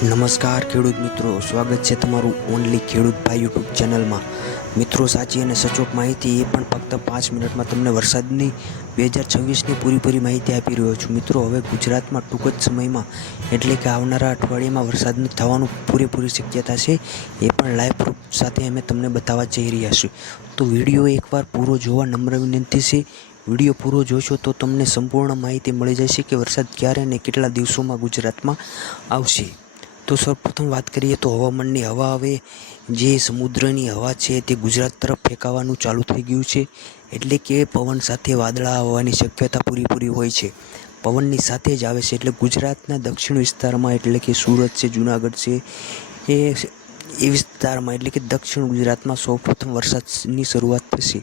નમસ્કાર ખેડૂત મિત્રો, સ્વાગત છે તમારું ઓનલી ખેડૂત ભાઈ યુટ્યુબ ચેનલમાં। મિત્રો, સાચી અને સચોટ માહિતી, એ પણ ફક્ત 5 મિનિટમાં તમને વરસાદની 2026ની પૂરી માહિતી આપી રહ્યો છું। મિત્રો, હવે ગુજરાતમાં ટૂંક જ સમયમાં એટલે કે આવનારા અઠવાડિયામાં વરસાદનું થવાનું પૂરેપૂરી શક્યતા છે। એ પણ લાઈવ પ્રૂફ સાથે અમે તમને બતાવવા જઈ રહ્યા છીએ। તો વિડીયો એકવાર પૂરો જોવા નમ્ર વિનંતી છે। વિડીયો પૂરો જોશો તો તમને સંપૂર્ણ માહિતી મળી જશે કે વરસાદ ક્યારે અને કેટલા દિવસોમાં ગુજરાતમાં આવશે। તો સૌપ્રથમ વાત કરીએ તો હવામાનની હવા, હવે જે સમુદ્રની હવા છે તે ગુજરાત તરફ ફેંકાવાનું ચાલુ થઈ ગયું છે। એટલે કે પવન સાથે વાદળા આવવાની શક્યતા પૂરી હોય છે। પવનની સાથે જ આવે છે એટલે ગુજરાતના દક્ષિણ વિસ્તારમાં, એટલે કે સુરત છે, જુનાગઢ છે, એ વિસ્તારમાં એટલે કે દક્ષિણ ગુજરાતમાં સૌપ્રથમ વરસાદની શરૂઆત થશે।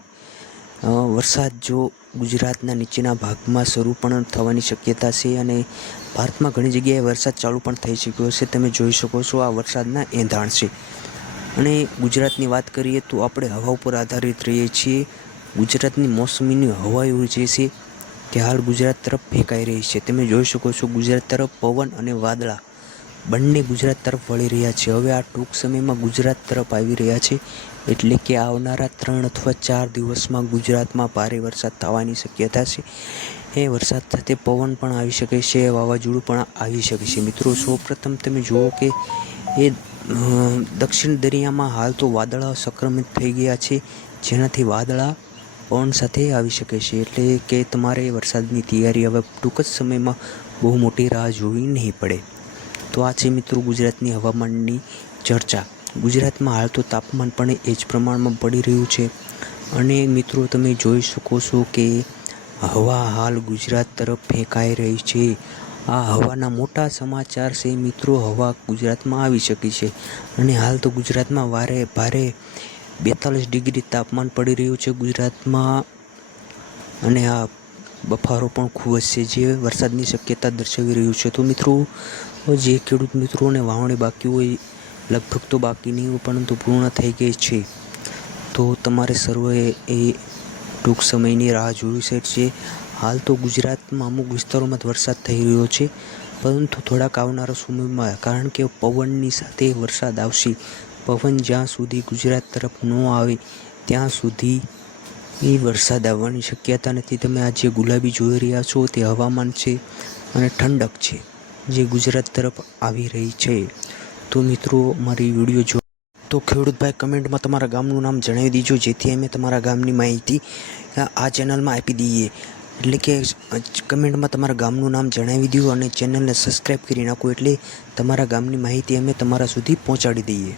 વરસાદ જો ગુજરાતના નીચેના ભાગમાં શરૂ પણ થવાની શક્યતા છે અને ભારતમાં ઘણી જગ્યાએ વરસાદ ચાલુ પણ થઈ ચૂક્યો છે। તમે જોઈ શકો છો આ વરસાદના એંધાણ છે। અને ગુજરાતની વાત કરીએ તો આપણે હવા ઉપર આધારિત રહીએ છીએ। ગુજરાતની મોસમીની હવાઓ જે છે તે હાલ ગુજરાત તરફ ફેંકાઈ રહી છે। તમે જોઈ શકો છો ગુજરાત તરફ પવન અને વાદળા બંને ગુજરાત તરફ વળી રહ્યા છે। હવે આ ટૂંક સમયમાં ગુજરાત તરફ આવી રહ્યા છે, એટલે કે આવનારા 3 અથવા 4 દિવસમાં ગુજરાતમાં ભારે વરસાદ થવાની શક્યતા છે। એ વરસાદ સાથે પવન પણ આવી શકે છે, વાવાઝોડું પણ આવી શકે છે। મિત્રો, સૌપ્રથમ તમે જુઓ કે એ દક્ષિણ દરિયામાં હાલ તો વાદળા સંક્રમિત થઈ ગયા છે, જેનાથી વાદળા પવન સાથે આવી શકે છે। એટલે કે તમારે વરસાદની તૈયારી હવે ટૂંક જ સમયમાં બહુ મોટી રાહ જોવી નહીં પડે। તો આ છે મિત્રો ગુજરાતની હવામાનની ચર્ચા। ગુજરાતમાં હાલ તો તાપમાન પણ એ જ પ્રમાણમાં પડી રહ્યું છે। અને મિત્રો, તમે જોઈ શકો છો કે હવા હાલ ગુજરાત તરફ ફેંકાઈ રહી છે। આ હવાના મોટા સમાચાર છે મિત્રો, હવા ગુજરાતમાં આવી શકે છે। અને હાલ તો ગુજરાતમાં ભારે 42 ડિગ્રી તાપમાન પડી રહ્યું છે ગુજરાતમાં। અને આ બફારો પણ ખૂબ જ છે, જે વરસાદની શક્યતા દર્શાવી રહ્યું છે। તો મિત્રો, જે ખેડૂત મિત્રોને વાવણી બાકી હોય, લગભગ તો બાકી નહીં હોય પરંતુ પૂર્ણ થઈ ગઈ છે, તો તમારે સર્વે એ ટૂંક સમયની રાહ જોવી છે। હાલ તો ગુજરાતમાં અમુક વિસ્તારોમાં વરસાદ થઈ રહ્યો છે, પરંતુ થોડાક આવનારા સમયમાં, કારણ કે પવનની સાથે વરસાદ આવશે। પવન જ્યાં સુધી ગુજરાત તરફ ન આવે ત્યાં સુધી એ વરસાદ આવવાની શક્યતા નથી। તમે આ જે ગુલાબી જોઈ રહ્યા છો તે હવામાન છે અને ઠંડક છે જે ગુજરાત તરફ આવી રહી છે। તો મિત્રો, મારી વિડીયો જો તો ખેડૂતભાઈ કમેન્ટમાં તમારા ગામનું નામ જણાવી દીજો, જેથી અમે તમારા ગામની માહિતી આ ચેનલમાં આપી દઈએ। એટલે કે કમેન્ટમાં તમારા ગામનું નામ જણાવી દો અને ચેનલને સબસ્ક્રાઈબ કરી નાખો, એટલે તમારા ગામની માહિતી અમે તમારા સુધી પહોંચાડી દઈએ।